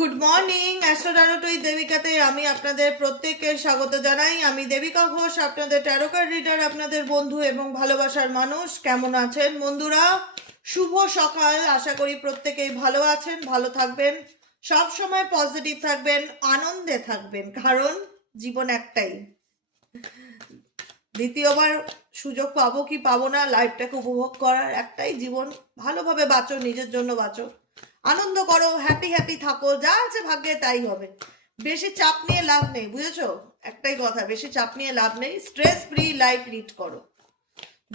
Good morning astro tarot with দেবিকাতে আমি আপনাদের প্রত্যেককে স্বাগত জানাই। আমি দেবিকা ঘোষ, আপনাদের ট্যারো কার্ড রিডার, আপনাদের বন্ধু এবং ভালোবাসার মানুষ। কেমন আছেন বন্ধুরা? শুভ সকাল। আশা করি প্রত্যেকেই ভালো আছেন, ভালো থাকবেন, সব সময় পজিটিভ থাকবেন, আনন্দে থাকবেন, কারণ জীবন একটাই। দ্বিতীয়বার সুযোগ পাবো কি পাবো না, লাইফটাকে উপভোগ করার একটাই জীবন। ভালোভাবে বাঁচো, নিজের জন্য বাঁচো, আনন্দ করো, হ্যাপি হ্যাপি থাকো, যা আছে ভাগ্যে তাই হবে। বেশি চাপ নিয়ে লাভ নেই, বুঝেছো? একটাই কথা, বেশি চাপ নিয়ে লাভ নেই। স্ট্রেস ফ্রি লাইফ লিড করো,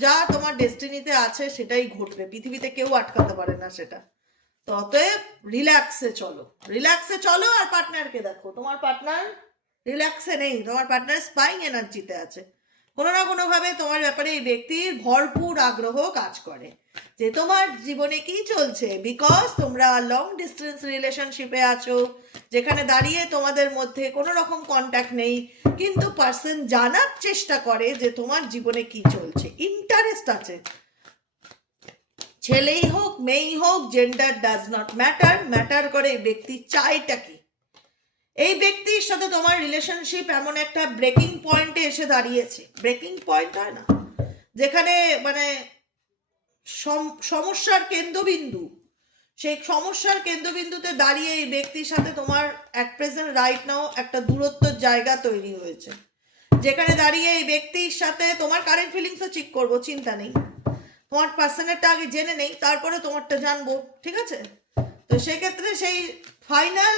যা তোমার ডেস্টিনিতে আছে সেটাই ঘটবে, পৃথিবীতে কেউ আটকাতে পারে না সেটা। তো অতএব রিল্যাক্সে চলো, রিল্যাক্সে চলো। আর পার্টনারকে দেখো, তোমার পার্টনার রিল্যাক্সে নেই, তোমার পার্টনার স্পাইং এনার্জিতে আছে। কোনো না কোনোভাবে তোমার ব্যাপারে এই ব্যক্তির ভরপুর আগ্রহ কাজ করে যে তোমার জীবনে কি চলছে, বিকজ তোমরা লং ডিস্টেন্স রিলেশনশিপে আছো, যেখানে দাঁড়িয়ে তোমাদের মধ্যে কোনো রকম কন্ট্যাক্ট নেই, কিন্তু পার্সন জানার চেষ্টা করে যে তোমার জীবনে কি চলছে, ইন্টারেস্ট আছে। ছেলেই হোক মেয়েই হোক, gender does not matter, matter করে এই ব্যক্তি চাইটা কি। এই ব্যক্তির সাথে তোমার রিলেশনশিপ এমন একটা ব্রেকিং পয়েন্টে এসে দাঁড়িয়েছে, ব্রেকিং পয়েন্ট হয় না, যেখানে মানে সমস্যার কেন্দ্রবিন্দু, সেই সমস্যার কেন্দ্রবিন্দুতে দাঁড়িয়ে এই ব্যক্তির সাথে তোমার অ্যাট প্রেজেন্ট রাইট নাও একটা দূরত্বর জায়গা তৈরি হয়েছে, যেখানে দাঁড়িয়ে এই ব্যক্তির সাথে তোমার কারেন্ট ফিলিংসও চেক করবো, চিন্তা নেই। তোমার পার্সনেরটা আগে জেনে নেই, তারপরে তোমারটা জানবো, ঠিক আছে? তো সেক্ষেত্রে সেই ফাইনাল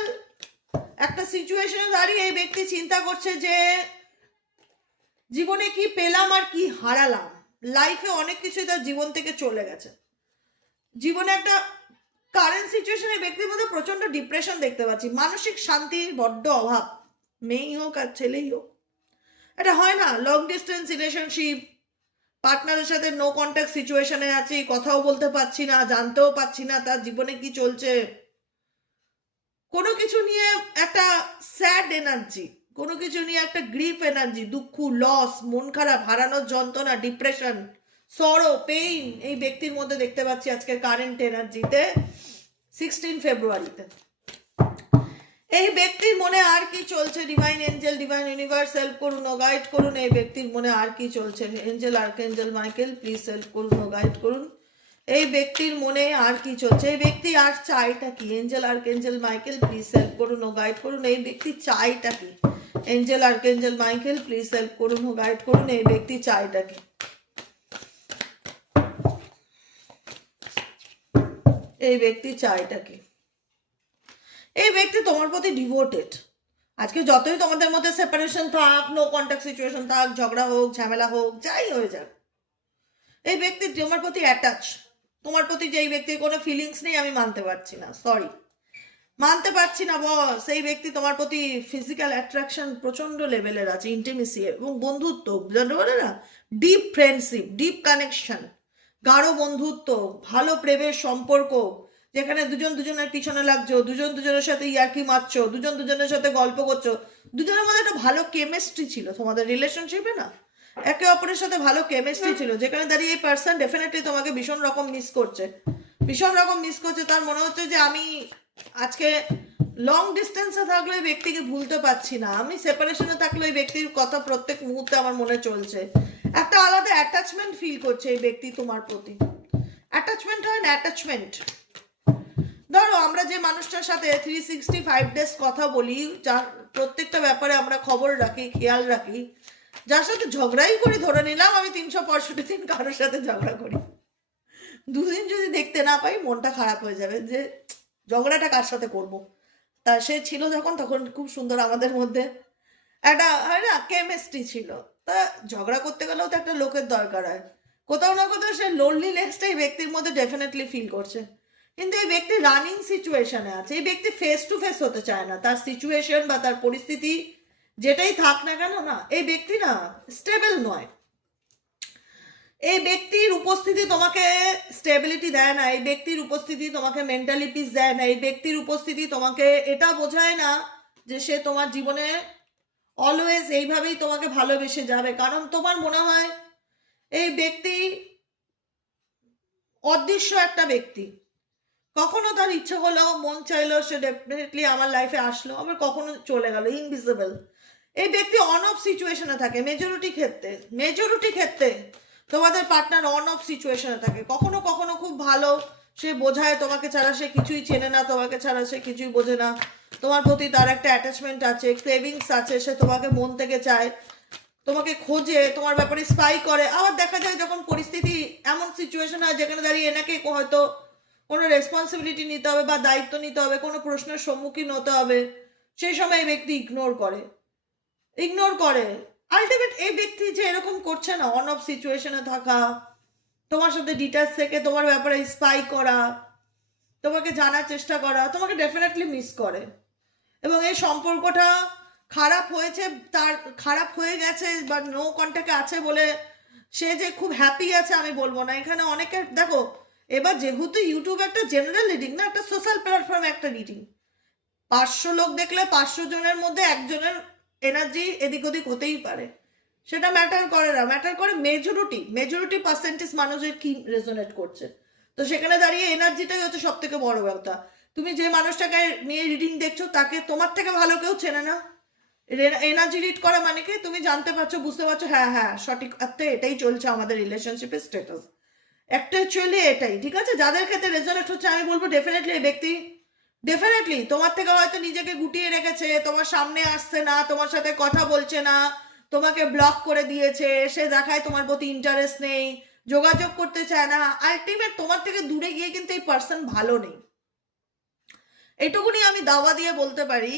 একটা সিচুয়েশনে দাঁড়িয়ে এই ব্যক্তি চিন্তা করছে যে জীবনে কি পেলাম আর কি হারালাম। লাইফে অনেক কিছুই তার জীবন থেকে চলে গেছে। জীবনে একটা কারেন্ট সিচুয়েশনে ব্যক্তির মধ্যে প্রচন্ড ডিপ্রেশন দেখতে পাচ্ছি, মানসিক শান্তির বড্ড অভাব, মেয়েই হোক আর ছেলেই হোক। এটা হয় না, লং ডিস্টেন্স রিলেশনশিপ, পার্টনারের সাথে নো কন্ট্যাক্ট সিচুয়েশনে আছি, কথাও বলতে পারছি না, জানতেও পারছি না তার জীবনে কি চলছে, কোনো কিছু নিয়ে একটা স্যাড এনার্জি, কোনো কিছু নিয়ে একটা গ্রিফ এনার্জি, দুঃখ, লস, মন খারাপ, হারানোর যন্ত্রণা, ডিপ্রেশন, সরো, পেইন এই ব্যক্তির মধ্যে দেখতে পাচ্ছি আজকের কারেন্ট এনার্জিতে 16 ফেব্রুয়ারিতে। এই ব্যক্তির মনে আর কি চলছে? Divine angel, divine universe help করুন ও গাইড করুন। এই ব্যক্তির মনে আর কি চলছে? Angel, archangel Michael please help করুন ও গাইড করুন। এই ব্যক্তির মনে আর কি চলছে? এই ব্যক্তি আর চাইটা কি? Angel, archangel Michael please help করুন ও গাইড করুন। এই ব্যক্তি চাইটা কি? Angel, archangel Michael please help করুন ও গাইড করুন। এই ব্যক্তি চাইটা কি? এই ব্যক্তি চাইটা কি? এই ব্যক্তি তোমার প্রতি ডিভোটেড। আজকে যতই তোমাদের মধ্যে সেপারেশন থাক, নো কন্ট্যাক্ট সিচুয়েশন থাক, ঝগড়া হোক, ঝামেলা হোক, যাই হয়ে যাক, এই ব্যক্তি তোমার প্রতি অ্যাটাচ। তোমার প্রতি যে এই ব্যক্তির কোনো ফিলিংস নেই আমি মানতে পারছি না, সরি, মানতে পারছি না বস। এই ব্যক্তি তোমার প্রতি ফিজিক্যাল অ্যাট্রাকশন প্রচন্ড লেভেলের আছে, ইন্টিমেসি এবং বন্ধুত্ব, জানতে পারে না, ডিপ ফ্রেন্ডশিপ, ডিপ কানেকশন, গাঢ় বন্ধুত্ব, ভালো প্রেমের সম্পর্ক, যেখানে দুজন দুজনের পিছনে লাগছো, দুজন দুজনের সাথে ইয়ার্কি মারছো, দুজন দুজনের সাথে গল্প করছো, দুজনের মধ্যে একটা ভালো কেমিস্ট্রি ছিল তোমাদের রিলেশনশিপে, না একে অপরের সাথে ভালো কেমিস্ট্রি ছিল, যেখানে দাঁড়িয়ে এই পার্সন ডেফিনেটলি তোমাকে ভীষণ রকম মিস করছে, ভীষণ রকম মিস করছে। তার মনে হচ্ছে যে আমি আজকে লং ডিস্টেন্সে থাকলে ওই ব্যক্তিকে ভুলতে পারছি না, আমি সেপারেশনে থাকলে ওই ব্যক্তির কথা প্রত্যেক মুহূর্তে আমার মনে চলছে, একটা আলাদা অ্যাটাচমেন্ট ফিল করছে এই ব্যক্তি তোমার প্রতি। অ্যাটাচমেন্ট হয় না, অ্যাটাচমেন্ট। ধরো আমরা যে মানুষটার সাথে 365 ডেজ কথা বলি, যার প্রত্যেকটা ব্যাপারে আমরা খবর রাখি, খেয়াল রাখি, যার সাথে ঝগড়াই করি, ধরে নিলাম আমি 365 দিন কারোর সাথে ঝগড়া করি, দুদিন যদি দেখতে না পাই মনটা খারাপ হয়ে যাবে যে ঝগড়াটা কার সাথে করব। তা সে ছিল যখন, তখন খুব সুন্দর আমাদের মধ্যে একটা হয় না কেমিস্ট্রি ছিল, তা ঝগড়া করতে গেলেও তো একটা লোকের দরকার হয়, কোথাও না কোথাও সে লোনলিনেসটাই ব্যক্তির মধ্যে ডেফিনেটলি ফিল করছে। কিন্তু এই ব্যক্তি রানিং সিচুয়েশনে আছে, এই ব্যক্তি ফেস টু ফেস হতে চায় না, তার সিচুয়েশন বা তার পরিস্থিতি যেটাই থাক না কেন, না এই ব্যক্তি না স্টেবল নয়। এই ব্যক্তির উপস্থিতি তোমাকে স্টেবিলিটি দেয় না, এই ব্যক্তির উপস্থিতি তোমাকে মেন্টালি পিস দেয় না, এই ব্যক্তির উপস্থিতি তোমাকে এটা বোঝায় না যে সে তোমার জীবনে অলওয়েজ এইভাবেই তোমাকে ভালোবেসে যাবে। কারণ তোমার মনে হয় এই ব্যক্তি অদৃশ্য একটা ব্যক্তি, কখনো তার ইচ্ছে হলো, মন চাইলো, সে ডেফিনেটলি আমার লাইফে আসলো, আবার কখনো চলে গেল, ইনভিজিবল। এই ব্যক্তি অন অফ সিচুয়েশনে থাকে মেজরিটি ক্ষেত্রে তোমাদের পার্টনার অন অফ সিচুয়েশনে থাকে। কখনো কখনো খুব ভালো, সে বোঝায় তোমাকে ছাড়া সে কিছুই চেনে না, তোমাকে ছাড়া সে কিছুই বোঝে না, তোমার প্রতি তার একটা অ্যাটাচমেন্ট আছে, ক্রেভিংস আছে, সে তোমাকে মন থেকে চায়, তোমাকে খোঁজে, তোমার ব্যাপারে স্পাই করে। আবার দেখা যায় যখন পরিস্থিতি এমন সিচুয়েশন হয় যেখানে দাঁড়িয়ে এনাকে হয়তো কোনো রেসপন্সিবিলিটি নিতে হবে বা দায়িত্ব নিতে হবে, কোনো প্রশ্নের সম্মুখীন হতে হবে, সেই সময় এই ব্যক্তি ইগনোর করে। আলটিমেট এই ব্যক্তি যে এরকম করছে না, অন অফ সিচুয়েশনে থাকা, তোমার সাথে ডিটেলস থেকে তোমার ব্যাপারে স্পাই করা, তোমাকে জানার চেষ্টা করা, তোমাকে ডেফিনেটলি মিস করে। এবং এই সম্পর্কটা খারাপ হয়েছে, তার খারাপ হয়ে গেছে বা নো কন্ট্যাক্টে আছে বলে সে যে খুব হ্যাপি আছে আমি বলবো না। এখানে অনেকের দেখো, এবার যেহেতু ইউটিউব একটা জেনারেল রিডিং না, একটা সোশ্যাল প্ল্যাটফর্ম একটা রিডিং, 500 লোক দেখলে 500 জনের মধ্যে একজনের এনার্জি এদিক ওদিক হতেই পারে, সেটা ম্যাটার করে না, ম্যাটার করে মেজরিটি পার্সেন্টেজ মানুষের কি রেজোনেট করছে। তো সেখানে দাঁড়িয়ে এনার্জিটাই হচ্ছে সব থেকে বড় ব্যাপার। তুমি যে মানুষটাকে নিয়ে রিডিং দেখছো তাকে তোমার থেকে ভালো কেউ চেনে না। এনার্জি রিড করা মানে কি, তুমি জানতে পারছো, বুঝতে পারছো, হ্যাঁ হ্যাঁ সঠিক অর্থে এটাই চলছে আমাদের রিলেশনশিপের স্ট্যাটাস, অ্যাকচুয়ালি এটাই ঠিক আছে। যাদের ক্ষেত্রে রেজোনেট হচ্ছে আমি বলবো ডেফিনেটলি এই ব্যক্তি ডেফিনেটলি তোমার থেকে হয়তো নিজেকে গুটিয়ে রেখেছে, তোমার সামনে আসছে না, তোমার সাথে কথা বলছে না, তোমাকে ব্লক করে দিয়েছে, সে দেখায় তোমার প্রতি ইন্টারেস্ট নেই, যোগাযোগ করতে চায় না। আলটিমেট তোমার থেকে দূরে গিয়ে কিন্তু এই পার্সন ভালো নেই, এইটুকুনি আমি দাওয়া দিয়ে বলতে পারি।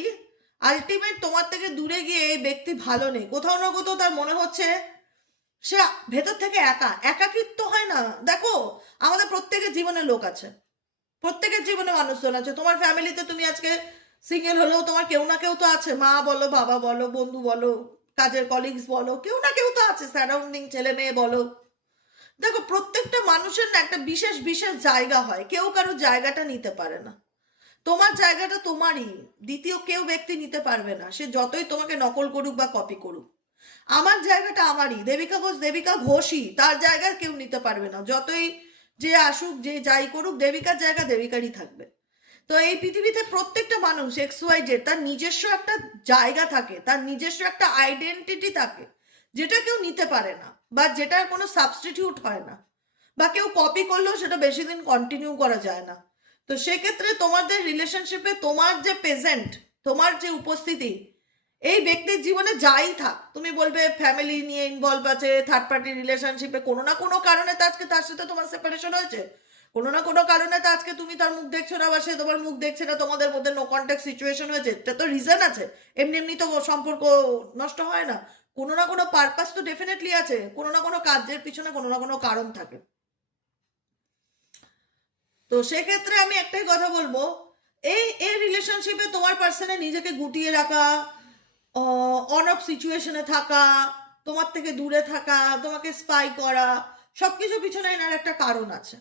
আলটিমেট তোমার থেকে দূরে গিয়ে এই ব্যক্তি ভালো নেই, কোথাও না কোথাও তার মনে হচ্ছে সে ভেতর থেকে একাকিত্ব হয় না। দেখো, আমাদের প্রত্যেকের জীবনে লোক আছে, প্রত্যেকের জীবনে মানুষজন আছে। তোমার ফ্যামিলিতে তুমি আজকে সিঙ্গেল হলেও তোমার কেউ না কেউ তো আছে, মা বলো, বাবা বলো, বন্ধু বলো, কাজের কলিগস বলো, কেউ না কেউ তো আছে, সারাউন্ডিং ছেলে মেয়ে বলো। দেখো, প্রত্যেকটা মানুষের না একটা বিশেষ বিশেষ জায়গা হয়, কেউ কারো জায়গাটা নিতে পারে না। তোমার জায়গাটা তোমারই, দ্বিতীয় কেউ ব্যক্তি নিতে পারবে না, সে যতই তোমাকে নকল করুক বা কপি করুক। আমার জায়গাটা আমারই, দেবিকা ঘোষই, তার জায়গা কেউ নিতে পারবে না, যতই যে আসুক, যে যাই করুক, দেবিকার জায়গা দেবিকারই থাকবে। তো এই পৃথিবীতে প্রত্যেকটা মানুষ XYZ তার নিজস্ব একটা জায়গা থাকে, তার নিজস্ব একটা আইডেন্টিটি থাকে, যেটা কেউ নিতে পারে না বা যেটার কোনো সাবস্টিটিউট হয় না, বা কেউ কপি করলেও সেটা বেশি দিন কন্টিনিউ করা যায় না। তো সেক্ষেত্রে তোমাদের রিলেশনশিপে তোমার যে প্রেজেন্ট, তোমার যে উপস্থিতি, এই ব্যক্তির জীবনে যাই থাক, তুমি বলবে ফ্যামিলি নিয়ে ইনভলভ আছে, থার্ড পার্টি রিলেশনশিপে, কোনো না কোনো কারণে তো আজকে তার সাথে তোমার সেপারেশন হয়েছে, কোনো না কোনো কারণে তো আজকে তুমি তার মুখ দেখছো না বা সে তোমার মুখ দেখছে না, তোমাদের মধ্যে নো কন্ট্যাক্ট সিচুয়েশন হয়েছে, এটা তো রিজন আছে। এমনি এমনি তো সম্পর্ক নষ্ট হয় না, কোনো না কোনো পারপাস তো ডেফিনেটলি আছে, কোনো না কোনো কাজের পিছনে কোনো না কোনো কারণ থাকে। তো সেক্ষেত্রে আমি একটাই কথা বলবো, এই রিলেশনশিপে তোমার পার্সনে নিজেকে গুটিয়ে রাখা, অন অফ সিচুয়েশনে থাকা, তোমার থেকে দূরে থাকা, তোমাকে স্পাই করা, সবকিছু পিছনে এনার একটা কারণ আছে।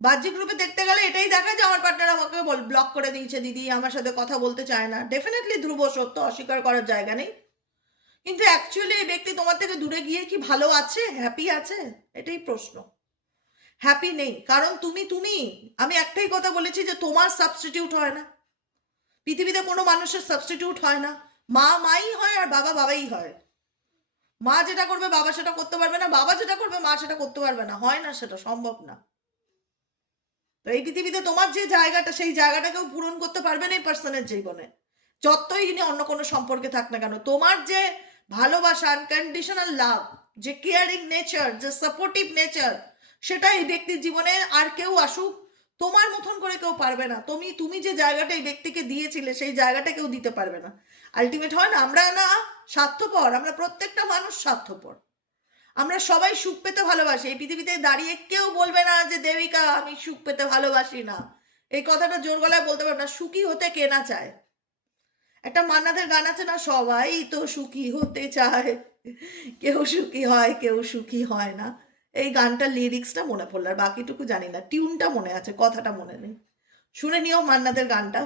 বাহ্যিক রূপে দেখতে গেলে এটাই দেখা যে আমার পার্টনার আমাকে ব্লক করে দিয়েছে, দিদি আমার সাথে কথা বলতে চায় না, ডেফিনেটলি ধ্রুব সত্য, অস্বীকার করার জায়গা নেই। কিন্তু অ্যাকচুয়ালি এই ব্যক্তি তোমার থেকে দূরে গিয়ে কি ভালো আছে, হ্যাপি আছে? এটাই প্রশ্ন। হ্যাপি নেই, কারণ তুমি আমি একটাই কথা বলেছি যে তোমার সাবস্টিটিউট হয় না, পৃথিবীতে কোনো মানুষের সাবস্টিটিউট হয় না। মা মাই হয় আর বাবা বাবাই হয়। মা যেটা করবে বাবা সেটা করতে পারবে না, বাবা যেটা করবে মা সেটা করতে পারবে না, হয় না, সেটা সম্ভব না। তো এই পৃথিবীতে তোমার যে জায়গাটা, সেই জায়গাটাকেও পূরণ করতে পারবে না এই পার্সনের জীবনে, যতই ইনি অন্য কোনো সম্পর্কে থাক না কেন। তোমার যে ভালোবাসা, আনকন্ডিশনাল লাভ, যে কেয়ারিং নেচার, যে সাপোর্টিভ নেচার, সেটা এই ব্যক্তির জীবনে আর কেউ আসুক তোমার মতন করে কেউ পারবে না। তুমি যে জায়গাটা এই ব্যক্তিকে দিয়েছিলে সেই জায়গাটা কেউ দিতে পারবে না। আলটিমেট হয় না, আমরা না স্বার্থপর, আমরা প্রত্যেকটা মানুষ স্বার্থপর, আমরা সবাই সুখ পেতে ভালোবাসি। এই পৃথিবীতে দাঁড়িয়ে কেউ বলবে না যে দেবিকা আমি সুখ পেতে ভালোবাসি না, এই কথাটা জোর গলায় বলতে পারবে না। সুখী হতে কে না চায়? একটা মান্নাদের গান আছে না, সবাই তো সুখী হতে চায়, কেউ সুখী হয় কেউ সুখী হয় না। এই গানটার লিরিক্সটা মনে পড়লো, আর বাকিটুকু জানি না, টিউনটা মনে আছে, কথাটা মনে নেই। শুনে নিও মান্নাদের গানটা।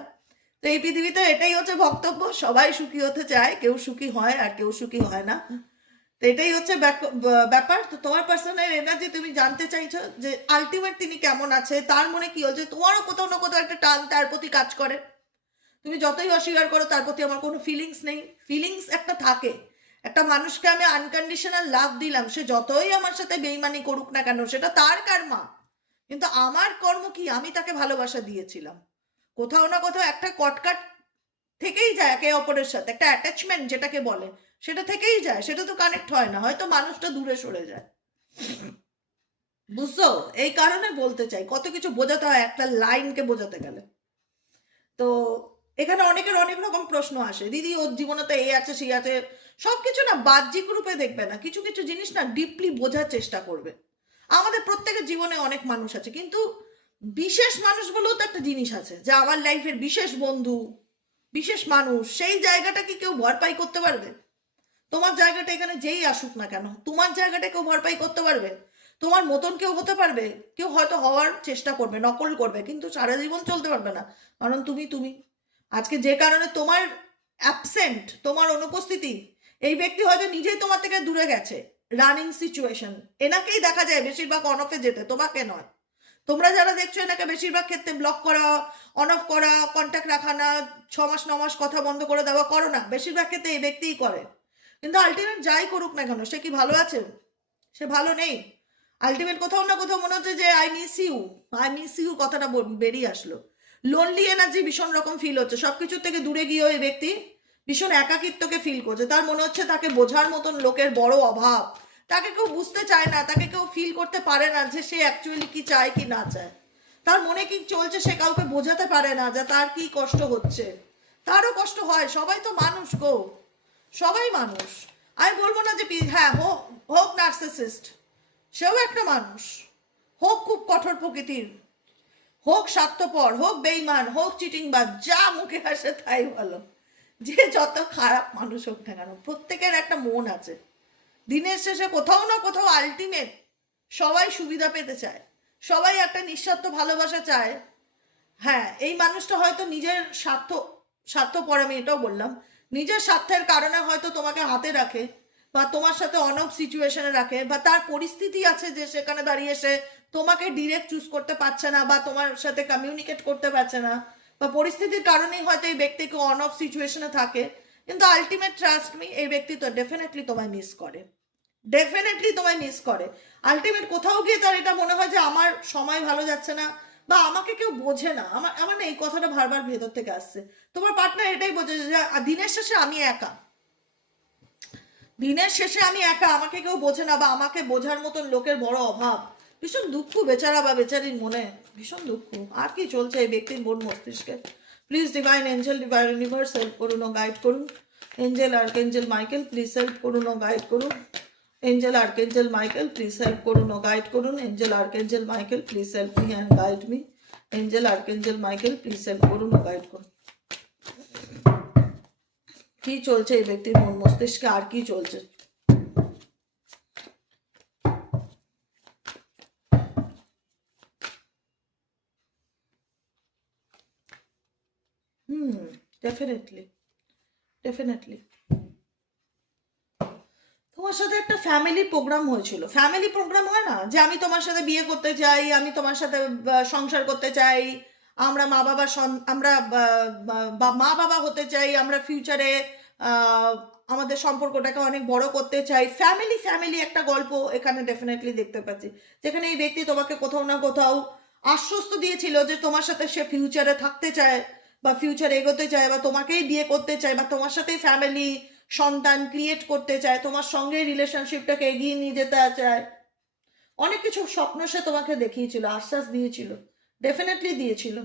তো এই পৃথিবীতে এটাই হচ্ছে বক্তব্য, সবাই সুখী হতে চায়, কেউ সুখী হয় আর কেউ সুখী হয় না। তো এটাই হচ্ছে ব্যাপার। তো তোমার পার্সোনাল এনার্জি তুমি জানতে চাইছো যে আলটিমেট তিনি কেমন আছে, তার মনে কি হচ্ছে, তোমারও কোথাও না কোথাও একটা টান তার প্রতি কাজ করে। তুমি যতই অস্বীকার করো তার প্রতি আমার কোনো ফিলিংস নেই, ফিলিংস একটা থাকে। একটা মানুষকে আমি আনকন্ডিশনাল লাভ দিলাম, সে যতই আমার সাথে বেইমানি করুক না কেন সেটা তার কর্মা, কিন্তু আমার কর্ম কি, আমি তাকে ভালোবাসা দিয়েছিলাম। কোথাও না কোথাও একটা কটকাট থেকেই যায় একে অপরের সাথে, একটা অ্যাটাচমেন্ট যেটাকে বলে সেটা থেকেই যায়, সেটা তো কানেক্ট হয় না, হয়তো মানুষটা দূরে সরে যায়। বুঝছো? এই কারণে বলতে চাই কত কিছু বোঝাতে হয় একটা লাইনকে বোঝাতে গেলে। তো এখানে অনেকের অনেক রকম প্রশ্ন আসে, দিদি ওর জীবনে তো এই আছে সেই আছে, সবকিছু না বাহ্যিক রূপে দেখবে না, কিছু কিছু জিনিস না ডিপলি বোঝার চেষ্টা করবে। আমাদের প্রত্যেকের জীবনে অনেক মানুষ আছে, কিন্তু বিশেষ মানুষ বলেও তো একটা জিনিস আছে, যে আমার লাইফের বিশেষ বন্ধু, বিশেষ মানুষ, সেই জায়গাটা কি কেউ ভরপাই করতে পারবে? তোমার জায়গাটা এখানে যেই আসুক না কেন, তোমার জায়গাটা কেউ ভরপাই করতে পারবে? তোমার মতন কেউ হতে পারবে? কেউ হয়তো হওয়ার চেষ্টা করবে, নকল করবে, কিন্তু সারা জীবন চলতে পারবে না। কারণ তুমি আজকে যে কারণে তোমার অ্যাবসেন্ট, তোমার অনুপস্থিতি, এই ব্যক্তি হয়তো নিজেই তোমার থেকে দূরে গেছে, রানিং সিচুয়েশন, এনাকেই দেখা যায় বেশিরভাগ অন অফে যেতে, তোমাকে নয়। তোমরা যারা দেখছো এনাকে বেশিরভাগ ক্ষেত্রে ব্লক করা, অন অফ করা, কন্ট্যাক্ট রাখা না, 6 মাস 9 মাস কথা বন্ধ করে দেওয়া, করো না, বেশিরভাগ ক্ষেত্রে এই ব্যক্তিই করে। কিন্তু আলটিমেট যাই করুক না কেন, সে কি ভালো আছে? সে ভালো নেই। আলটিমেট কোথাও না কোথাও মনে হচ্ছে যে আই মিস ইউ কথাটা বেরিয়ে আসলো। লোনলি এনার্জি ভীষণ রকম ফিল হচ্ছে, সবকিছুর থেকে দূরে গিয়ে ওই ব্যক্তি ভীষণ একাকিত্বকে ফিল করছে, তার মনে হচ্ছে তাকে বোঝার মতন লোকের বড় অভাব, তাকে কেউ বুঝতে চায় না, তাকে কেউ ফিল করতে পারে না যে সে অ্যাকচুয়ালি কি চায় কি না চায়, তার মনে কি চলছে সে কাউকে বোঝাতে পারে না, যে তার কি কষ্ট হচ্ছে। তারও কষ্ট হয়, সবাই তো মানুষ গো, সবাই মানুষ। আমি বলবো না যে হ্যাঁ হোক হোক নার্সিসিস্ট, সেও একটা মানুষ, হোক খুব কঠোর প্রকৃতির, হোক স্বার্থপর, হোক বেইমান, হোক চিটিংবাজ, যা মুখে আসে তাই ভালো, যে যত খারাপ মানুষ হোক না কেন, প্রত্যেকের একটা মন আছে। দিনের শেষে কোথাও না কোথাও আলটিমেট সবাই সুবিধা পেতে চায়, সবাই একটা নিঃস্বার্থ ভালোবাসা চায়। হ্যাঁ, এই মানুষটা হয়তো নিজের স্বার্থপর, আমি এটাও বললাম, নিজের স্বার্থের কারণে হয়তো তোমাকে হাতে রাখে, বা তোমার সাথে অন অফ সিচুয়েশনে রাখে, বা তার পরিস্থিতি আছে যে সেখানে দাঁড়িয়ে সে তোমাকে ডিরেক্ট চুজ করতে পারছে না, বা তোমার সাথে কমিউনিকেট করতে পারছে না, বা পরিস্থিতির কারণেই হয়তো এই ব্যক্তিকে অন অফ সিচুয়েশনে থাকে। কিন্তু আলটিমেট ট্রাস্ট মি, এই ব্যক্তি তো ডেফিনেটলি তোমায় মিস করে, ডেফিনেটলি তোমায় মিস করে। আলটিমেট কোথাও গিয়ে তার এটা মনে হয় যে আমার সময় ভালো যাচ্ছে না, বা আমাকে কেউ বোঝে না, আমার আমার না এই কথাটা বারবার ভেতর থেকে আসছে। তোমার পার্টনার এটাই বোঝে যে দিনের শেষে আমি একা, দিনের শেষে আমি একা, আমাকে কেউ বোঝে না, বা আমাকে বোঝার মতন লোকের বড় অভাব। ভীষণ দুঃখ বেচারা বা বেচারির মনে, ভীষণ দুঃখ। আর কি চলছে এই ব্যক্তির মন মস্তিষ্কে? Please divine angel, divine universe help করুন ও গাইড করুন। Angel archangel Michael please help করুন ও গাইড করুন। Angel archangel Michael please help করুন ও গাইড করুন। Angel archangel Michael please help me and guide me. Angel archangel Michael please help করুন ও গাইড করুন। কি চলছে এই ব্যক্তির মন মস্তিষ্কে, আর কি চলছে? ডেফিনেটলি, ডেফিনেটলি তোমার সাথে একটা ফ্যামিলি প্রোগ্রাম হয়েছিল, ফ্যামিলি প্রোগ্রাম হয় না যে আমি তোমার সাথে বিয়ে করতে চাই, আমি তোমার সাথে সংসার করতে চাই, আমরা মা বাবা আমরা মা বাবা হতে চাই, আমরা ফিউচারে আমাদের সম্পর্কটাকে অনেক বড় করতে চাই, ফ্যামিলি ফ্যামিলি একটা গল্প এখানে ডেফিনেটলি দেখতে পাচ্ছি, যেখানে এই ব্যক্তি তোমাকে কোথাও না কোথাও আশ্বস্ত দিয়েছিল যে তোমার সাথে সে ফিউচারে থাকতে চায়, বা ফিউচারে এগোতে চায়, বা তোমাকেই বিয়ে করতে চায়, বা তোমার সাথেই ফ্যামিলি সন্তান ক্রিয়েট করতে চায়, তোমার সঙ্গে রিলেশনশিপটাকে এগিয়ে নিয়ে যেতে চায়। অনেক কিছু স্বপ্ন সে তোমাকে দেখিয়েছিল, আশ্বাস দিয়েছিল, ডেফিনেটলি দিয়েছিল।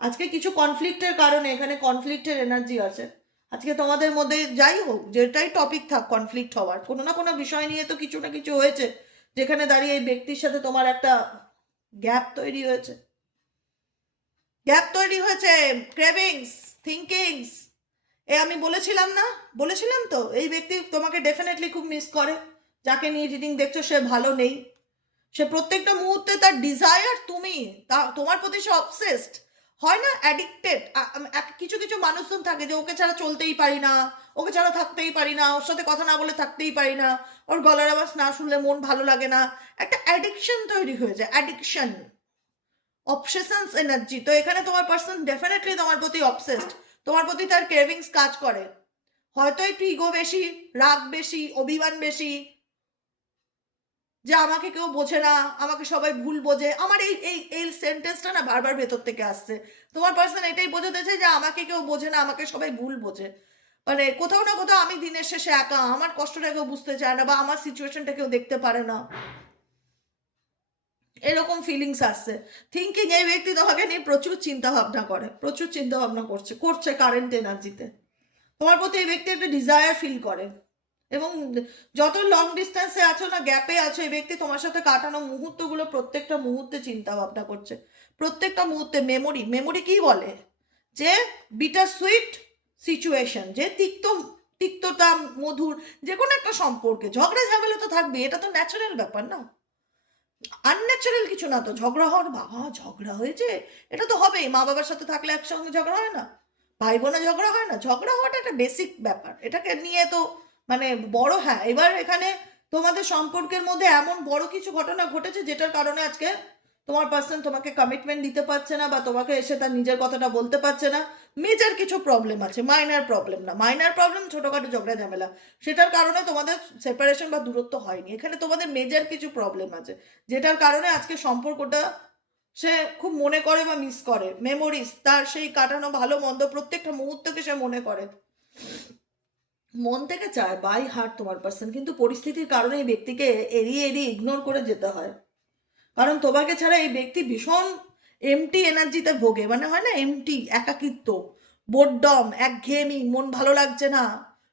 আজকে কিছু কনফ্লিক্টের কারণে, এখানে কনফ্লিক্টের এনার্জি আছে আজকে তোমাদের মধ্যে, যাই হোক যেটাই টপিক থাক, কনফ্লিক্ট হওয়ার কোনো না কোনো বিষয় নিয়ে তো কিছু না কিছু হয়েছে, যেখানে দাঁড়িয়ে এই ব্যক্তির সাথে তোমার একটা গ্যাপ তৈরি হয়েছে, ক্রেভিংস, থিঙ্কিংস। আমি বলেছিলাম না, বলেছিলাম তো এই ব্যক্তি তোমাকে ডেফিনেটলি খুব মিস করে, যাকে নিয়ে রিডিং দেখছো সে ভালো নেই, সে প্রত্যেকটা মুহূর্তে তার ডিজায়ার তুমি, তোমার প্রতি সে অবসেসড, হয় না অ্যাডিক্টেড। কিছু কিছু মানুষজন থাকে যে ওকে ছাড়া চলতেই পারি না, ওকে ছাড়া থাকতেই পারি না, ওর সাথে কথা না বলে থাকতেই পারি না, ওর গলার আওয়াজ না শুনলে মন ভালো লাগে না, একটা অ্যাডিকশন তৈরি হয়ে যায়, অ্যাডিকশন, অবসেশনস এনার্জি। তো এখানে তোমার পার্সন ডেফিনেটলি তোমার প্রতি অবসেসড, তোমার প্রতি তার ক্রেভিংস কাজ করে, হয়তো একটু ইগো বেশি, রাগ বেশি, অভিমান বেশি, যে আমাকে কেউ বোঝে না, আমাকে সবাই ভুল বোঝে। আমার এই এই এই সেন্টেন্সটা না বারবার ভেতর থেকে আসছে। তোমার পার্সন এটাই বোঝাতে চাই যে আমাকে কেউ বোঝে না, আমাকে সবাই ভুল বোঝে, মানে কোথাও না কোথাও আমি দিনের শেষে একা, আমার কষ্টটা কেউ বুঝতে চায় না, বা আমার সিচুয়েশনটা কেউ দেখতে পারে না, এরকম ফিলিংস আসছে। থিঙ্কিং, এই ব্যক্তি তোমাকে নিয়ে প্রচুর চিন্তা ভাবনা করে, প্রচুর চিন্তা ভাবনা করছে কারেন্ট এনার্জিতে। তোমার প্রতি এই ব্যক্তি একটা ডিজায়ার ফিল করে, এবং যত লং ডিস্টেন্সে আছো না, গ্যাপে আছো, এই ব্যক্তি তোমার সাথে কাটানো মুহূর্তগুলো প্রত্যেকটা মুহূর্তে চিন্তা ভাবনা করছে, প্রত্যেকটা মুহূর্তে মেমোরি। মেমোরি কি বলে, যে বিটার সুইট সিচুয়েশন, যে তিক্ততা, মধুর যে কোনো একটা সম্পর্কে ঝগড়া ঝামেলা তো থাকবে, এটা তো ন্যাচারাল ব্যাপার না, আনন্যাচারাল কিছু না তো। ঝগড়া হওয়ার, বাবা ঝগড়া হয়েছে, এটা তো হবেই, মা বাবার সাথে থাকলে একসঙ্গে ঝগড়া হয় না, ভাই বোনে ঝগড়া হয় না, ঝগড়া হওয়াটা একটা বেসিক ব্যাপার, এটাকে নিয়ে তো মানে বড়। হ্যাঁ, এবার এখানে তোমাদের সম্পর্কের মধ্যে এমন বড় কিছু ঘটনা ঘটেছে যেটার কারণে আজকে তোমার পার্সন তোমাকে কমিটমেন্ট দিতে পারছে না, বা তোমাকে এসে তার নিজের কথাটা বলতে পারছে না। মেজর কিছু প্রবলেম আছে, মাইনার প্রবলেম না, মাইনার প্রবলেম ছোটখাটো ঝগড়া ঝামেলা, সেটার কারণে তোমাদের সেপারেশন বা দূরত্ব হয়নি। এখানে তোমাদের মেজর কিছু প্রবলেম আছে, যেটার কারণে আজকে সম্পর্কটা সে খুব মনে করে বা মিস করে, মেমোরিজ, তার সেই কাটানো ভালো মন্দ প্রত্যেকটা মুহূর্তকে সে মনে করে, মন থেকে চায়, বাই হার্ট তোমার পার্সন। কিন্তু পরিস্থিতির কারণে এই ব্যক্তিকে এড়িয়ে এড়িয়ে ইগনোর করে যেতে হয়, কারণ তোমাকে ছাড়া এই ব্যক্তি ভীষণ এমটি এনার্জিতে ভোগে, মানে হয় না এমটি, একাকিত্ব, বোরডম, একঘেয়েমি, মন ভালো লাগছে না,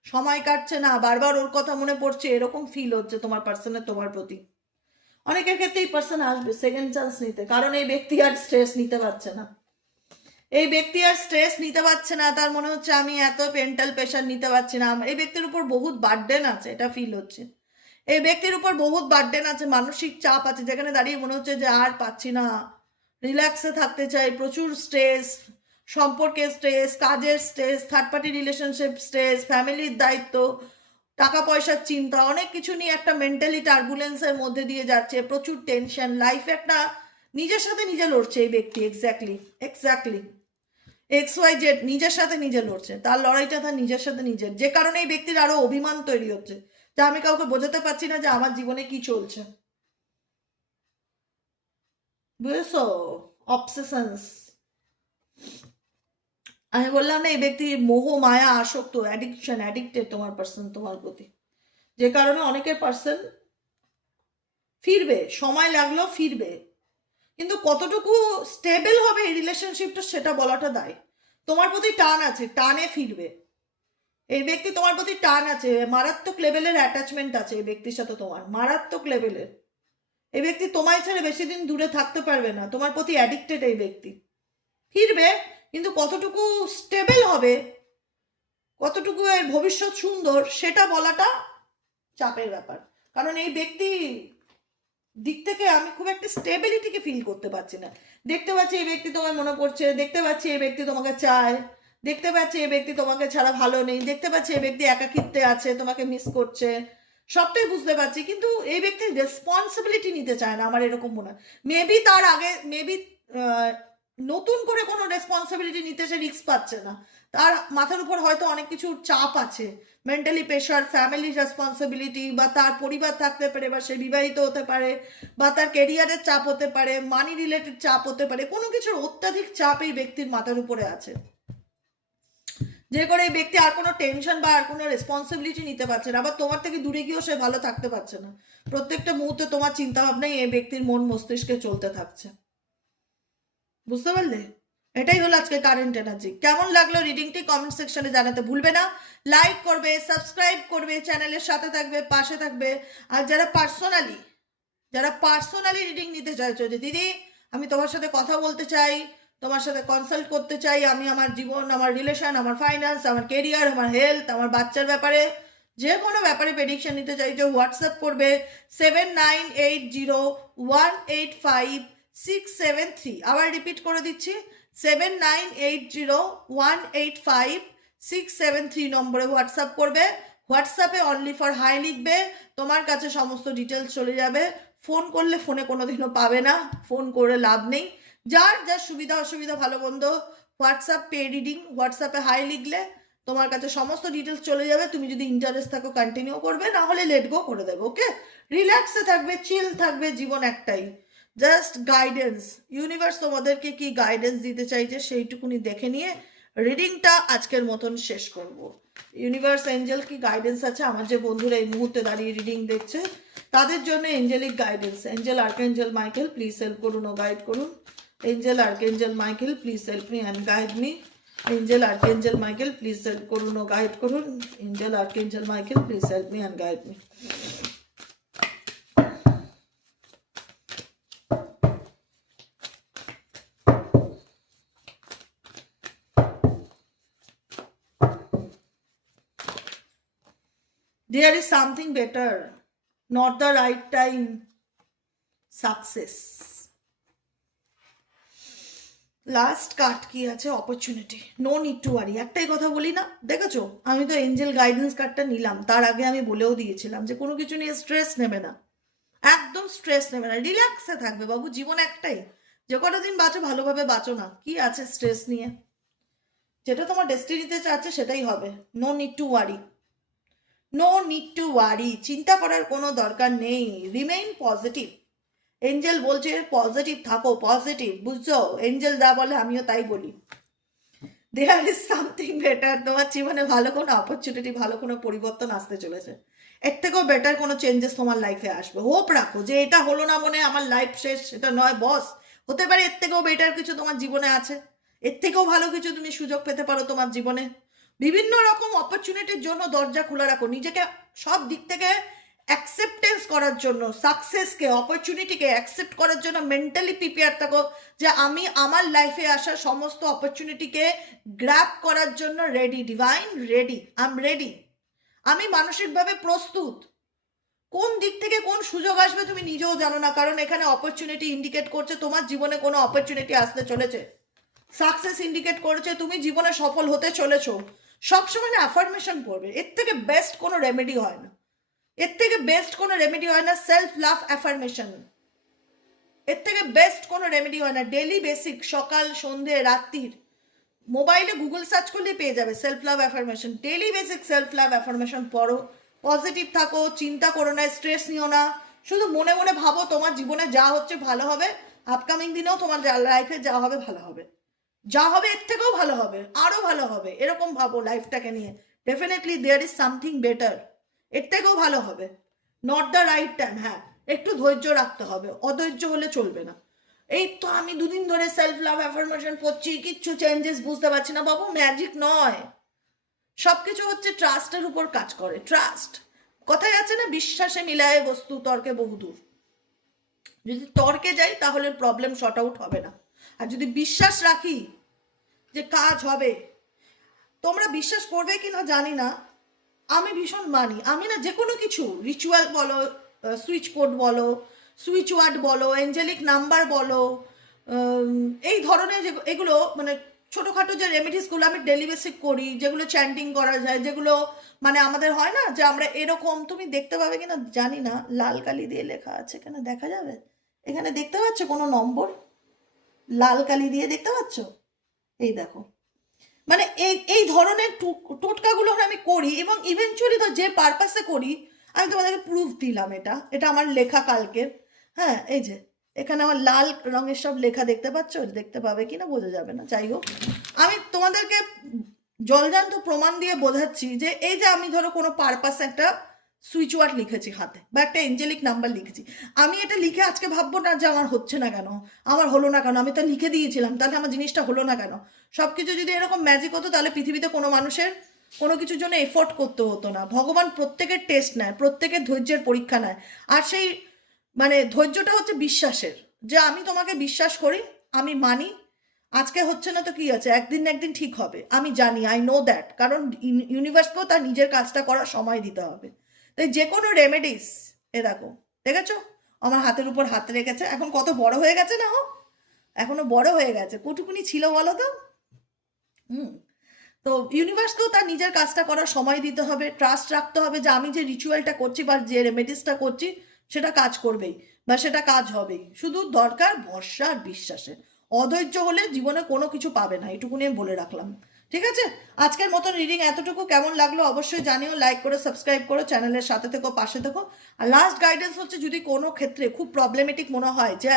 সময় কাটছে না, বারবার ওর কথা মনে পড়ছে, এরকম ফিল হচ্ছে তোমার পার্সনের তোমার প্রতি। অনেকের ক্ষেত্রে এই পার্সন আসবে সেকেন্ড চান্স নিতে, কারণ এই ব্যক্তি আর স্ট্রেস নিতে পারছে না, এই ব্যক্তি আর স্ট্রেস নিতে পারছে না, তার মনে হচ্ছে আমি এত মেন্টাল প্রেশার নিতে পারছি না, এই ব্যক্তির উপর বহুত বার্ডেন আছে, এটা ফিল হচ্ছে। এই ব্যক্তির উপর বহুত বার্ডেন আছে, মানসিক চাপ আছে, যেখানে দাঁড়িয়ে মনে হচ্ছে যে আর পাচ্ছি না, রিল্যাক্সে থাকতে চাই, প্রচুর স্ট্রেস, সম্পর্কের স্ট্রেস, কাজের stress, third party relationship stress, ফ্যামিলির দায়িত্ব, টাকা পয়সার চিন্তা, অনেক কিছু নিয়ে একটা মেন্টালি টার্বুলেন্সের মধ্যে দিয়ে যাচ্ছে, প্রচুর টেনশন, লাইফে একটা নিজের সাথে নিজে লড়ছে এই ব্যক্তি। এক্স্যাক্টলি, এক্স্যাক্টলি, XYZ নিজের সাথে নিজে লড়ছে, তার লড়াইটা তার নিজের সাথে নিজের, যে কারণে এই ব্যক্তির আরো অভিমান তৈরি হচ্ছে, যে আমি কাউকে বোঝাতে পারছি না যে আমার জীবনে কি চলছে, বুঝেছো? অবসেশনস, আমি বললাম না, এই ব্যক্তি মোহ মায়া আসক্ত, অ্যাডিকশন, অ্যাডিক্টেড তোমার পার্সন তোমার প্রতি, যে কারণে অনেকের পার্সন ফিরবে, সময় লাগলেও ফিরবে, কিন্তু কতটুকু স্টেবল হবে এই রিলেশনশিপটা সেটা বলাটা দায়। তোমার প্রতি টান আছে, টানে ফিরবে, এই ব্যক্তি তোমার প্রতি টান আছে, মারাত্মক লেভেলের অ্যাটাচমেন্ট আছে এই ব্যক্তির সাথে তোমার, মারাত্মক লেভেলের। এই ব্যক্তি তোমায় ছেড়ে বেশি দিন দূরে থাকতে পারবে না, তোমার প্রতি অ্যাডিক্টেড এই ব্যক্তি, ফিরবে, কিন্তু কতটুকু স্টেবল হবে, কতটুকু এর ভবিষ্যৎ সুন্দর সেটা বলাটা চাপের ব্যাপার, কারণ এই ব্যক্তি দিক থেকে আমি খুব একটা স্টেবিলিটিকে ফিল করতে পারছি না। দেখতে পাচ্ছি এই ব্যক্তি তোমায় মনে পড়ছে, দেখতে পাচ্ছি এই ব্যক্তি তোমাকে চায়, দেখতে পাচ্ছি এই ব্যক্তি তোমাকে ছাড়া ভালো নেই, দেখতে পাচ্ছি এই ব্যক্তি একাকিত্বে আছে, তোমাকে মিস করছে, সবটাই বুঝতে পারছি, কিন্তু এই ব্যক্তি রেসপন্সিবিলিটি নিতে চায় না, আমার এরকম মনে হয়। মেবি তার আগে, মেবি নতুন করে কোনো রেসপন্সিবিলিটি নিতে সে রিস্ক পাচ্ছে না, তার মাথার উপর হয়তো অনেক কিছু চাপ আছে, মেন্টালি প্রেশার, ফ্যামিলি রেসপন্সিবিলিটি, বা তার পরিবার থাকতে পারে, বা সে বিবাহিত হতে পারে, বা তার কেরিয়ারের চাপ হতে পারে, মানি রিলেটেড চাপ হতে পারে, কোনো কিছুর অত্যাধিক চাপ এই ব্যক্তির মাথার উপরে আছে, যে করে এই ব্যক্তি আর কোনো টেনশন বা আর কোনো রেসপন্সিবিলিটি নিতে পারছে না, আবার তোমার থেকে দূরে গিয়েও সে ভালো থাকতে পারছে না, প্রত্যেকটা মুহূর্তে তোমার চিন্তা ভাবনাই এই ব্যক্তির মন মস্তিষ্কে চলতে থাকছে, বুঝতে পারলে? এটাই হলো আজকে কারেন্ট এনার্জি। কেমন লাগলো রিডিংটি কমেন্ট সেকশনে জানাতে ভুলবে না, লাইক করবে, সাবস্ক্রাইব করবে, চ্যানেলের সাথে থাকবে, পাশে থাকবে। আর যারা পার্সোনালি রিডিং নিতে চাইছো, যে দিদি আমি তোমার সাথে কথা বলতে চাই, তোমার সাথে কনসাল্ট করতে চাই, আমি আমার জীবন, আমার রিলেশন, আমার ফাইন্যান্স, আমার কেরিয়ার, আমার হেলথ, আমার বাচ্চার ব্যাপারে, যে কোনো ব্যাপারে প্রেডিকশন নিতে চাইছো, হোয়াটসঅ্যাপ করবে 7980185673। আবার রিপিট করে দিচ্ছি, 7980185673 নম্বরে হোয়াটসঅ্যাপ করবে। হোয়াটসঅ্যাপে অনলি ফর হাই লিখবে, তোমার কাছে সমস্ত ডিটেলস চলে যাবে। ফোন করলে ফোনে কোনোদিনও পাবে না, ফোন করে লাভ নেই। যার যার সুবিধা অসুবিধা ভালো মন্দ হোয়াটসঅ্যাপ পে রিডিং, হোয়াটসঅ্যাপে হাই লিখলে তোমার কাছে সমস্ত ডিটেলস চলে যাবে। তুমি যদি ইন্টারেস্ট থাকো কন্টিনিউ করবে, না হলে লেট গো করে দেবে। ওকে, রিল্যাক্সে থাকবে, চিল থাকবে, জীবন একটাই, জাস্ট গাইডেন্স। ইউনিভার্স তোমাদেরকে কি গাইডেন্স দিতে চাইছে সেইটুকুনি দেখে নিয়ে রিডিংটা আজকের মতন শেষ করব। ইউনিভার্স এঞ্জেল কি গাইডেন্স আছে আমার যে বন্ধুরা এই মুহূর্তে দাঁড়িয়ে রিডিং দেখছে তাদের জন্য? Angelic guidance, angel archangel Michael please help করুন ও গাইড করুন। Angel archangel Michael please help me and guide me. Angel archangel Michael please help করুন ও গাইড করুন। Angel archangel Michael please help me and guide me. There is something better, not the right time, success. Last card কি আছে? Opportunity, no need to worry. একটাই কথা বলি না, দেখেছো আমি তো এঞ্জেল গাইডেন্স কার্ডটা নিলাম, তার আগে আমি বলেও দিয়েছিলাম যে কোনো কিছু নিয়ে স্ট্রেস নেবে না, একদম স্ট্রেস নেবে না, রিল্যাক্সে থাকবে বাবু। জীবন একটাই, যে কটা দিন বাঁচো ভালোভাবে বাঁচো না, কি আছে স্ট্রেস নিয়ে? যেটা তোমার ডেস্টিনিতে চাচ্ছে সেটাই হবে। No need to worry, no need to worry, চিন্তা করার কোনো দরকার নেই। Remain positive. এঞ্জেল বলছে পজিটিভ থাকো, পজিটিভ, বুঝছো? এঞ্জেল যা বলে আমিও তাই বলি। There is something better. তোমার জীবনে ভালো কোনো অপরচুনিটি, ভালো কোনো পরিবর্তন আসতে চলেছে। এর থেকেও বেটার কোনো চেঞ্জেস তোমার লাইফে আসবে। হোপ রাখো যে এটা হলো না মনে আমার লাইফ শেষ, সেটা নয় বস। হতে পারে এর থেকেও বেটার কিছু তোমার জীবনে আছে, এর থেকেও ভালো কিছু তুমি সুযোগ পেতে পারো তোমার জীবনে। বিভিন্ন রকম অপরচুনিটির জন্য দরজা খোলা রাখো, নিজেকে সব দিক থেকে অ্যাকসেপ্টেন্স করার জন্য, সাকসেসকে, অপরচুনিটিকে অ্যাকসেপ্ট করার জন্য মেন্টালি প্রিপেয়ার থাকো যে আমি আমার লাইফে আসা সমস্ত অপরচুনিটিকে গ্র্যাব করার জন্য ready. Divine ready, I am ready. আমি মানসিকভাবে প্রস্তুত। কোন দিক থেকে কোন সুযোগ আসবে তুমি নিজেও জানো না, কারণ এখানে অপরচুনিটি ইন্ডিকেট করছে তোমার জীবনে কোনো অপরচুনিটি আসতে চলেছে। সাকসেস ইন্ডিকেট করেছে তুমি জীবনে সফল হতে চলেছো। সবসময় না অ্যাফার্মেশন পড়বে, এর থেকে বেস্ট কোনো রেমেডি হয় না, এর থেকে বেস্ট কোনো রেমেডি হয় না সেলফ লাভ অ্যাফার্মেশন। এর থেকে বেস্ট কোনো রেমেডি হয় না। ডেলি বেসিক, সকাল সন্ধে রাত্রির, মোবাইলে গুগল সার্চ করলে পেয়ে যাবে self love affirmation. Daily basic self love affirmation পড়ো, পজিটিভ থাকো, চিন্তা করো না, স্ট্রেস নিও না, শুধু মনে মনে ভাবো তোমার জীবনে যা হচ্ছে ভালো হবে, আপকামিং দিনেও তোমার লাইফে যা হবে ভালো হবে, যা হবে এর থেকেও ভালো হবে, আরও ভালো হবে, এরকম ভাবো লাইফটাকে নিয়ে। Definitely there is something better, এর থেকেও ভালো হবে। নট দ্য রাইট টাইম, হ্যাঁ একটু ধৈর্য রাখতে হবে, অধৈর্য হলে চলবে না। এই তো আমি দুদিন ধরে সেলফ লাভ অ্যাফার্মেশন পড়ছি, কিচ্ছু চেঞ্জেস বুঝতে পারছি না। বাবু ম্যাজিক নয়, সব কিছু হচ্ছে ট্রাস্টের উপর কাজ করে। ট্রাস্ট, কথায় আছে না, বিশ্বাসে মিলায় বস্তু তর্কে বহুদূর। যদি তর্কে যাই তাহলে প্রবলেম শর্ট আউট হবে না, আর যদি বিশ্বাস রাখি যে কাজ হবে, তোমরা বিশ্বাস করবে কি না জানি না, আমি ভীষণ মানি। আমি না যে কোনো কিছু রিচুয়াল বলো, সুইচ কোড বলো, সুইচ ওয়ার্ড বলো, এঞ্জেলিক নাম্বার বলো, এই ধরনের যে এগুলো মানে ছোটোখাটো যে রেমেডিসগুলো আমি ডেলি বেসিক করি, যেগুলো চ্যান্টিং করা যায়, যেগুলো মানে আমাদের হয় না যে আমরা এরকম, তুমি দেখতে পাবে কিনা জানি না, লাল কালি দিয়ে লেখা আছে, কেন দেখা যাবে? এখানে দেখতে পাচ্ছ কোনো নম্বর? লাল কালি দিয়ে দেখতে পাচ্ছ? এই দেখো, মানে এই ধরনের টোটকাগুলো আমি করি, এবং ইভেনচুয়ালি তো যে পারপাসে করি আমি তোমাদেরকে প্রুফ দিলাম। এটা এটা আমার লেখা কালকের, হ্যাঁ এই যে এখানে আমার লাল রঙের সব লেখা দেখতে পাচ্ছ, দেখতে পাবে কিনা বোঝা যাবে না, যাই হোক আমি তোমাদেরকে জলজান্ত প্রমাণ দিয়ে বোঝাচ্ছি যে এই যে আমি ধরো কোনো পারপাসে একটা সুইচ ওয়ার্ড লিখেছি হাতে, বা একটা এঞ্জেলিক নাম্বার লিখেছি, আমি এটা লিখে আজকে ভাববো না যে আমার হচ্ছে না কেন, আমার হলো না কেন, আমি তো লিখে দিয়েছিলাম, তাহলে আমার জিনিসটা হলো না কেন। সব কিছু যদি এরকম ম্যাজিক হতো তাহলে পৃথিবীতে কোনো মানুষের কোনো কিছুর জন্য এফোর্ট করতে হতো না। ভগবান প্রত্যেকের টেস্ট নেয়, প্রত্যেকের ধৈর্যের পরীক্ষা নেয়, আর সেই মানে ধৈর্যটা হচ্ছে বিশ্বাসের, যে আমি তোমাকে বিশ্বাস করি, আমি মানি, আজকে হচ্ছে না তো কি আছে, একদিন না একদিন ঠিক হবে, আমি জানি, আই নো দ্যাট, কারণ ইউনিভার্সকেও তার নিজের কাজটা করার সময় দিতে হবে। তাই যে কোনো রেমেডিস, এ দেখো দেখেছো আমার হাতের উপর হাত রেখেছে, এখন কত বড় হয়ে গেছে না ও, এখনো বড় হয়ে গেছে, কটুকুনি ছিল বলো তো। হুম। তো ইউনিভার্সকেও তার নিজের কাজটা করার সময় দিতে হবে, ট্রাস্ট রাখতে হবে যে আমি যে রিচুয়ালটা করছি বা যে রেমেডিসটা করছি সেটা কাজ করবেই বা সেটা কাজ হবেই। শুধু দরকার ভরসা আর বিশ্বাসের। অধৈর্য হলে জীবনে কোনো কিছু পাবে না, এটুকুনি আমি বলে রাখলাম। ঠিক আছে, আজকের মতন রিডিং এতটুকু। কেমন লাগলো অবশ্যই জানিও, লাইক করো, সাবস্ক্রাইব করো, চ্যানেলের সাথে থেকো, পাশে থেকো। আর লাস্ট গাইডেন্স হচ্ছে, যদি কোনো ক্ষেত্রে খুব প্রবলেমেটিক মনে হয়, যে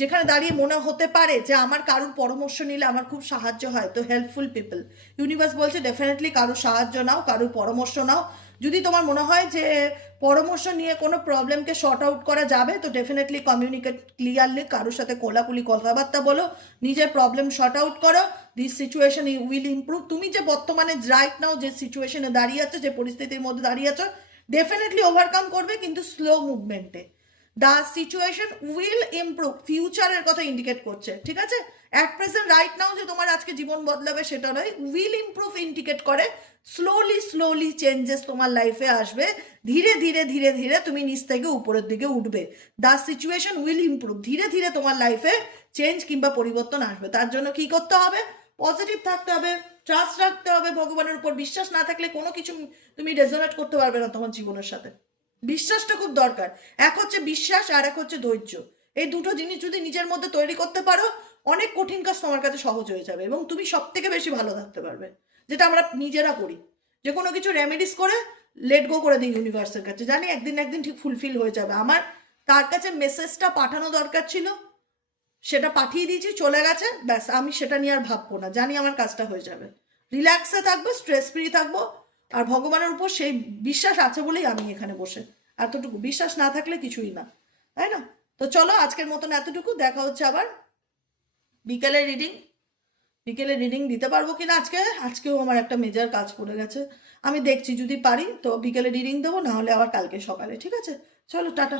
যেখানে দাঁড়িয়ে মনে হতে পারে যে আমার কারুর পরামর্শ নিলে আমার খুব সাহায্য হয়, তো হেল্পফুল পিপল, ইউনিভার্স বলছে ডেফিনেটলি কারুর সাহায্য নাও, কারুর পরামর্শ নাও। যদি তোমার মনে হয় যে পরামর্শ নিয়ে কোনো প্রবলেমকে শর্ট আউট করা যাবে, তো ডেফিনেটলি কমিউনিকেট ক্লিয়ারলি, কারোর সাথে কোলাকুলি কথাবার্তা বলো, নিজের প্রবলেম শর্ট আউট করো। This situation will improve. তুমি যে বর্তমানে রাইট নাও যে সিচুয়েশনে দাঁড়িয়ে আছো, যে পরিস্থিতির মধ্যে দাঁড়িয়ে আছো, ডেফিনেটলি ওভারকাম করবে, কিন্তু স্লো মুভমেন্টে। দ্য সিচুয়েশন উইল ইমপ্রুভ, ফিউচারের কথা ইন্ডিকেট করছে। ঠিক আছে, অ্যাট প্রেজেন্ট রাইট নাও যে তোমার আজকে জীবন বদলাবে সেটা নয়, উইল ইমপ্রুভ ইন্ডিকেট করে স্লোলি স্লোলি চেঞ্জেস তোমার লাইফে আসবে। ধীরে ধীরে ধীরে ধীরে তুমি নিচ থেকে উপরের দিকে উঠবে। দ্য সিচুয়েশন উইল ইমপ্রুভ, ধীরে ধীরে তোমার লাইফে চেঞ্জ কিংবা পরিবর্তন আসবে। তার জন্য কি করতে হবে? পজিটিভ থাকতে হবে, ট্রাস্ট রাখতে হবে ভগবানের উপর। বিশ্বাস না থাকলে কোনো কিছু তুমি রেজোনেট করতে পারবে না তোমার জীবনের সাথে। বিশ্বাসটা খুব দরকার। এক হচ্ছে বিশ্বাস আর এক হচ্ছে ধৈর্য। এই দুটো জিনিস যদি নিজের মধ্যে তৈরি করতে পারো, অনেক কঠিন কাজ তোমার কাছে সহজ হয়ে যাবে এবং তুমি সব থেকে বেশি ভালো থাকতে পারবে। যেটা আমরা নিজেরা করি, যে কোনো কিছু রেমেডিস করে লেট গো করে দিই ইউনিভার্সের কাছে, জানি একদিন একদিন ঠিক ফুলফিল হয়ে যাবে। আমার তার কাছে মেসেজটা পাঠানো দরকার ছিল, সেটা পাঠিয়ে দিয়েছি, চলে গেছে, ব্যাস। আমি সেটা নিয়ে আর ভাববো না, জানি আমার কাজটা হয়ে যাবে। রিল্যাক্সে থাকবো, স্ট্রেস ফ্রি থাকবো। আর ভগবানের উপর সেই বিশ্বাস আছে বলেই আমি এখানে বসে। এতটুকু বিশ্বাস না থাকলে কিছুই না, তাই না? তো চলো আজকের মতন এতটুকু, দেখা হচ্ছে আবার বিকেলে রিডিং। বিকেলে রিডিং দিতে পারবো কিনা আজকেও আমার একটা মেজর কাজ পড়ে গেছে। আমি দেখছি যদি পারি তো বিকেলে রিডিং দেবো, না হলে আবার কালকে সকালে। ঠিক আছে, চলো টাটা।